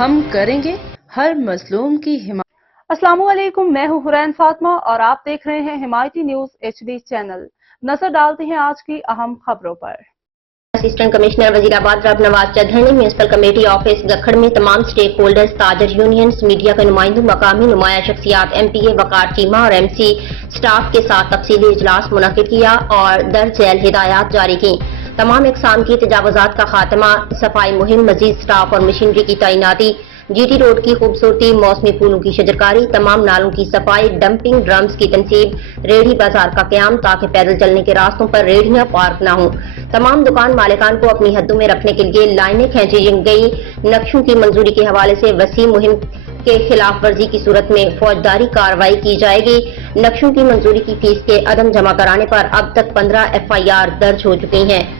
ہم کریں گے ہر مظلوم کی حمایت۔ السلام علیکم، میں ہوں حرین فاطمہ اور آپ دیکھ رہے ہیں حمایتی نیوز HD چینل۔ نظر ڈالتے ہیں آج کی اہم خبروں پر۔ اسسٹنٹ کمشنر وزیر آباد رب نواز چدھر نے میونسپل کمیٹی آفس گکھڑ میں تمام سٹیک ہولڈرز، تاجر یونینز، میڈیا کے نمائندوں، مقامی نمایاں شخصیات، MPA وقار چیمہ اور MC سٹاف کے ساتھ تفصیلی اجلاس منعقد کیا اور درج ذیل ہدایات جاری کی۔ تمام اقسام کی تجاوزات کا خاتمہ، صفائی مہم، مزید سٹاف اور مشینری کی تعیناتی، GT روڈ کی خوبصورتی، موسمی پھولوں کی شجرکاری، تمام نالوں کی صفائی، ڈمپنگ ڈرمز کی تنصیب، ریڑھی بازار کا قیام تاکہ پیدل چلنے کے راستوں پر ریڑھیاں پارک نہ ہوں۔ تمام دکان مالکان کو اپنی حدوں میں رکھنے کے لیے لائنیں کھینچی گئی۔ نقشوں کی منظوری کے حوالے سے وسیع مہم کے خلاف ورزی کی صورت میں فوجداری کارروائی کی جائے گی۔ نقشوں کی منظوری کی فیس کے عدم جمع کرانے پر اب تک 15 FIR درج ہو چکی ہیں۔